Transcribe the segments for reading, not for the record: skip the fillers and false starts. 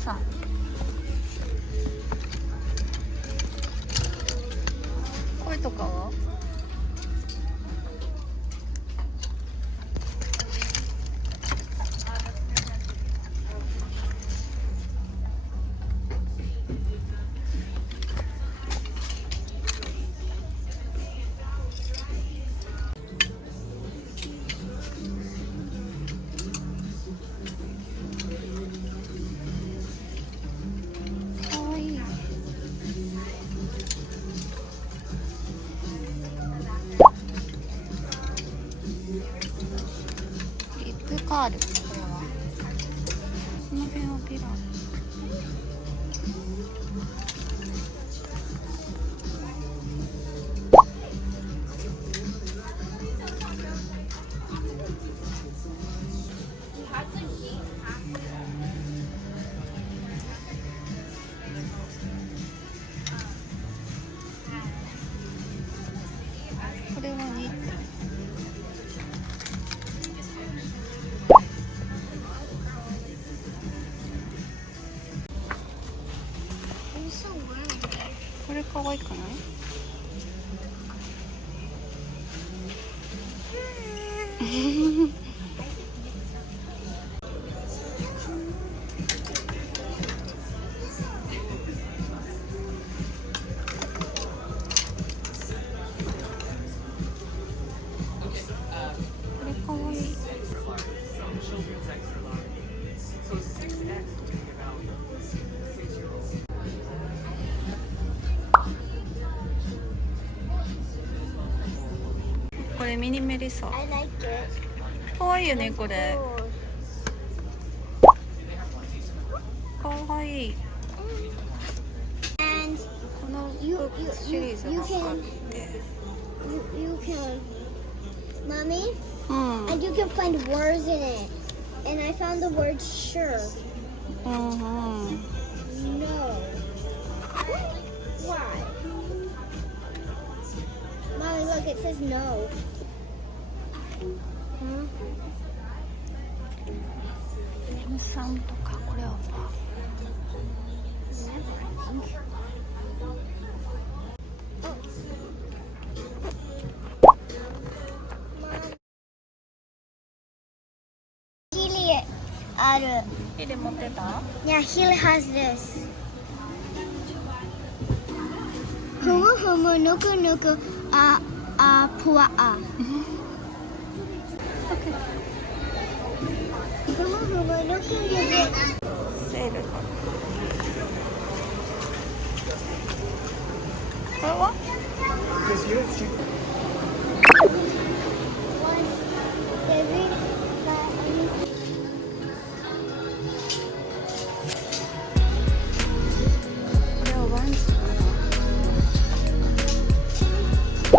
さん。これとかはカール、これはこの辺はピラこれは2点。これ可愛くない？これ可愛い。これミニメリサ。可愛いよねこれ。可愛い。このシリーズがあって。You can, mommy, うん。and you can find words in it. And I found the word sure. うんうん。No. Why? Mommy, look, it says no. M3 とかこれはHealy are. ヒレ持ってた？ Yeah, Healy has this. Humu humu nuku nuku pua a. Okay. Humu humu nuku nuku. セールか。これは？これはワンズかな。こ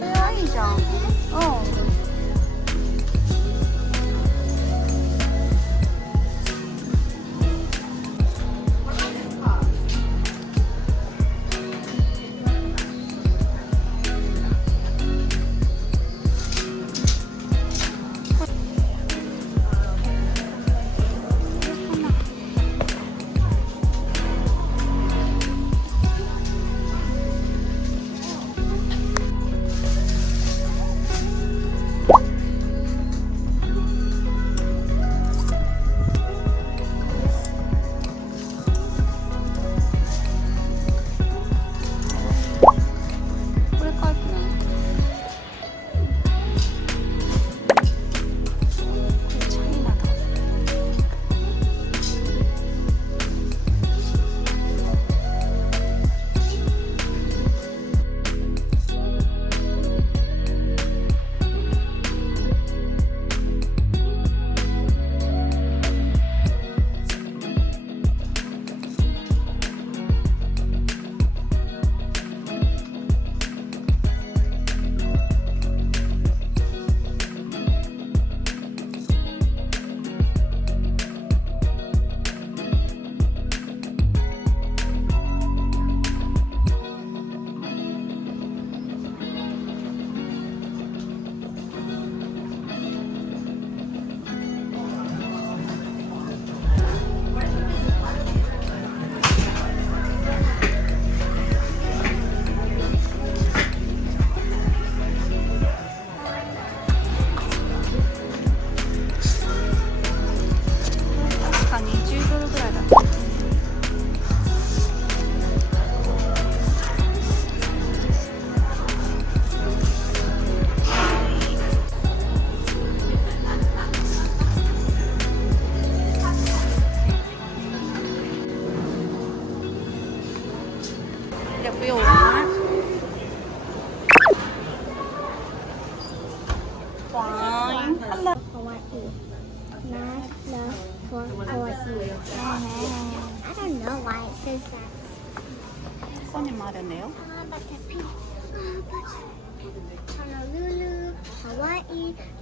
れはいいじゃん。うん。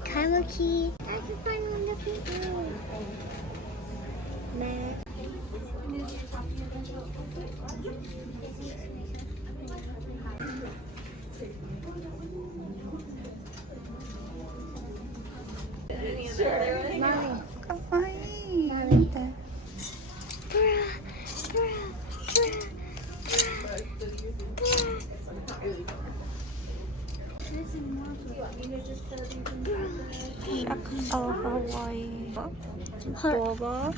Kawaii. I can find one of people. Mommy. かわいい。見て。Hawaii.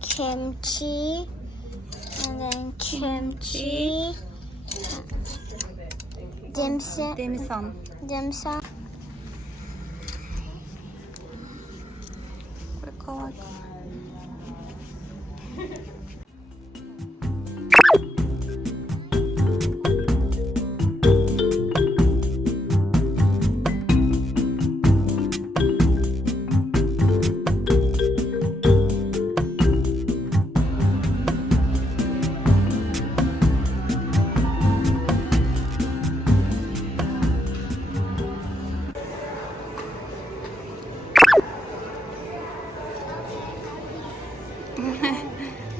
Kimchi, and then kimchi, dim sum, Dim sum. dim sum. これかわいい。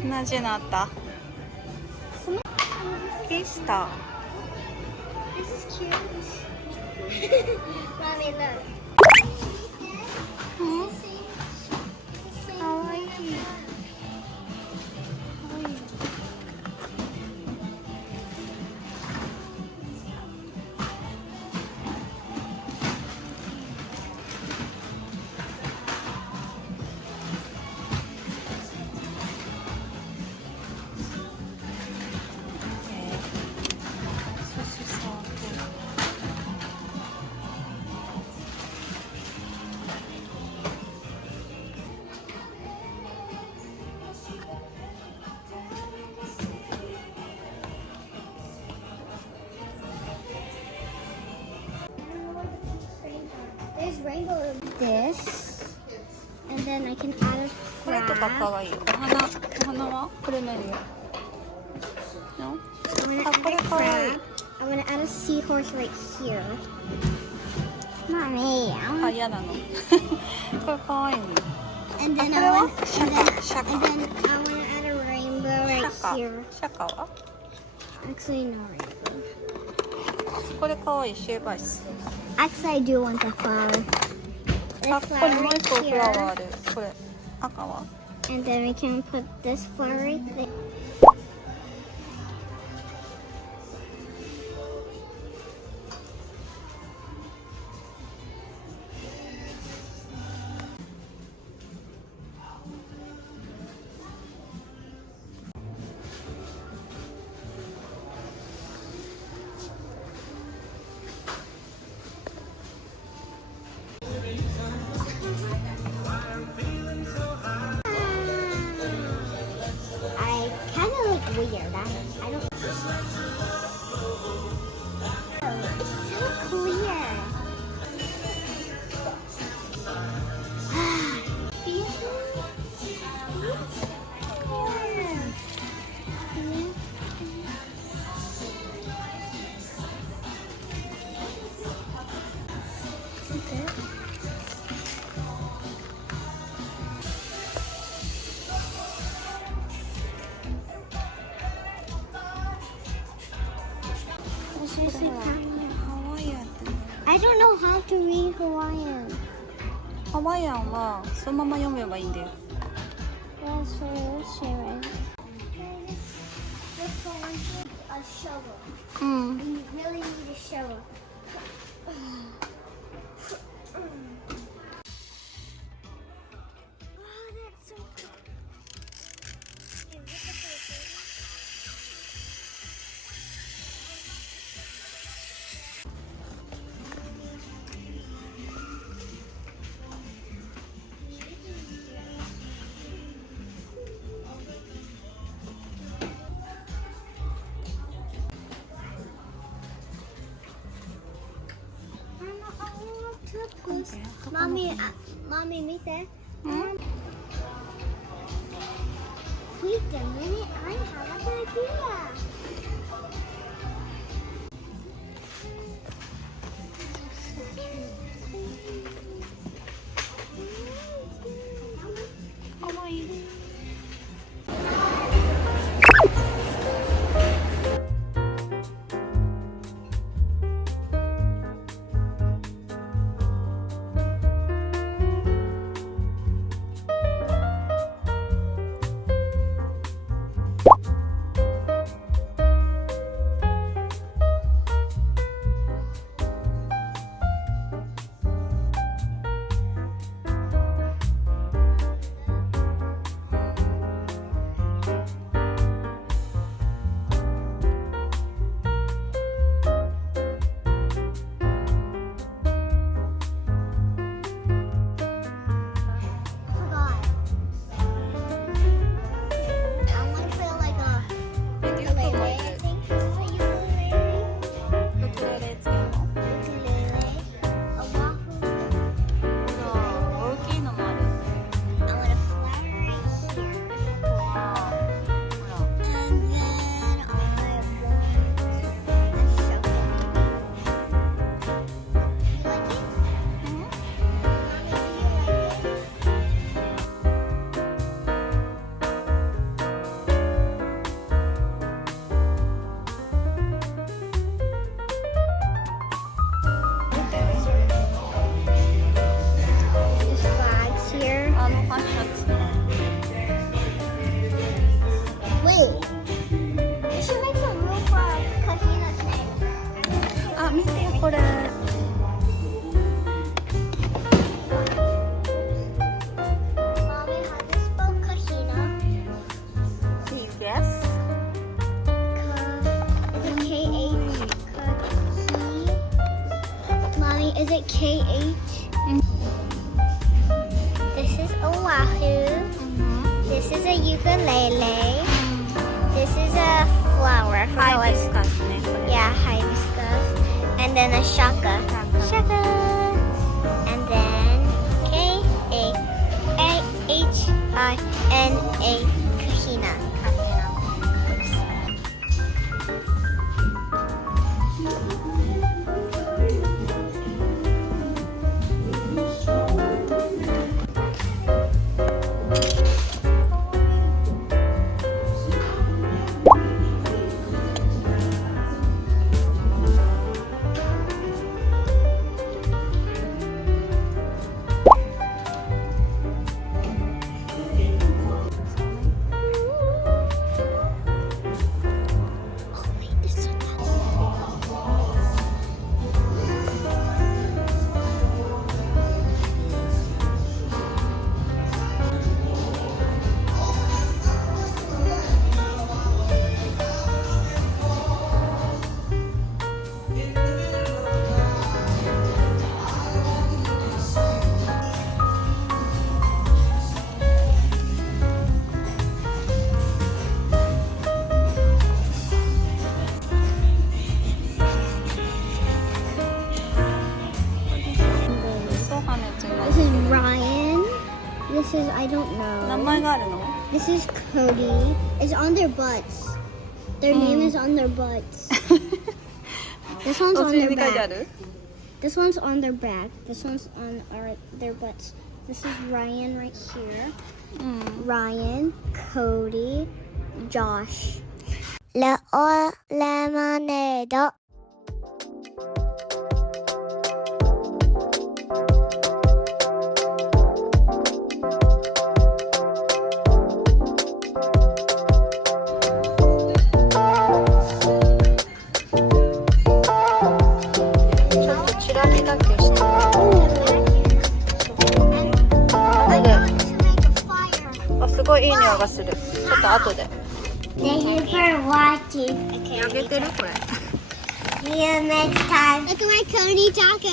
同じのあった。ピスタ。This is cute. Mommy, look. かわいい。There's rainbow of this, and then I can add a これとか crab. かわいい。お花はこれメリー。の？ I'm gonna あ、これ add か a わいい。 crab. I'm gonna add a seahorse right here. Mommy, あ、嫌なの。これかわいいね。 and then あ、こ I れは want, シャ and カ。 then, シャ and カ。 then I want to add a rainbow シ right ャカ。 here. シャカは？ Actually, no rainbow. これかわいい。シェーバイス。 Actually, I do want the flower. あ、 This ここに flower もう right 一個フラワー here, ある。これ赤は？ and then we can put this flower right there. I kind of look weird. I don't. Oh, it's so clear. Okay. I don't know how to read Hawaiian. ハワイアンはそのまま読めばいいんだよ。 That's for sharing. This one needs a shovel. うん。 You really need a shovel. Oh, that's so cool. Okay, look at this. マミー、Mommy,見て。うん？ Wait a minute, I have an idea. これ。Mommy, how do you spell kahina? Please guess. Is it K-H? Mommy, is it K-H? This is Oahu. This is a ukulele. This is a flower. I forgot what it's- Hibiscus ね、これ。 Yeah, hibiscus. And then a shaka. Shaka. And then Kahina. Kahina. SoHa のやつになる。 This is Ryan. This is, I don't 名 know. 前があるの？ This is Cody. It's on their butts. Their name is on their butts. This one's お on 尻 their に書いてあ back. る？ This one's on their back. This one's on their butts. This is Ryan right here. うん。 Ryan, Cody, Josh. Lemonade. ちょっとチラ見だけして。 I'm going to make a fire. あ、すごいいい匂いがする。ちょっと後で。 Thank you for watching. あげてるこれ。 See you next time. Look at my Cody taco.